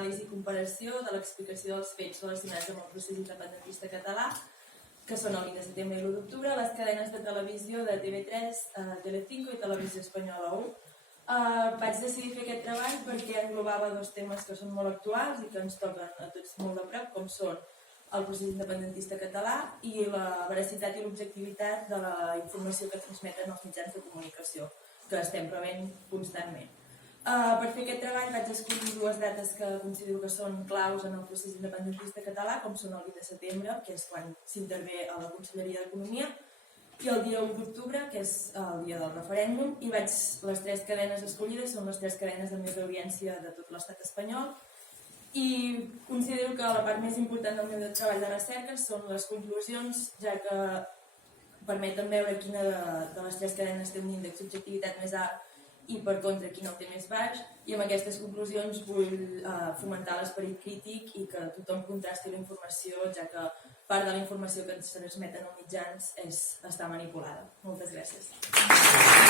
l'anàlisi i comparació de l'explicació dels fets relacionats amb el procés independentista català, que són el 20 de setembre i l'1 d'octubre, les cadenes de televisió de TV3, Telecinco i Televisió Espanyola 1. Vaig decidir fer aquest treball perquè englobava dos temes que són molt actuals i que ens toquen a tots molt de prop, com són el procés independentista català i la veracitat i l'objectivitat de la informació que transmeten els mitjans de comunicació, que estem rebent constantment. Per fer aquest treball vaig escollir dues dates que considero que són claus en el procés independentista català, com són el 20 de setembre, que és quan s'intervé a la Conselleria d'Economia, i el dia 1 d'octubre, que és el dia del referèndum, i les tres cadenes escollides són les tres cadenes amb més audiència de tot l'estat espanyol, i considero que la part més important del meu treball de recerca són les conclusions, ja que permeten veure quina de les tres cadenes té un índex d'objectivitat més alt i per contra quina el té més baix, i amb aquestes conclusions vull fomentar l'esperit crític i que tothom contrasti la informació, ja que part de la informació que ens transmeten els mitjans està manipulada. Moltes gràcies.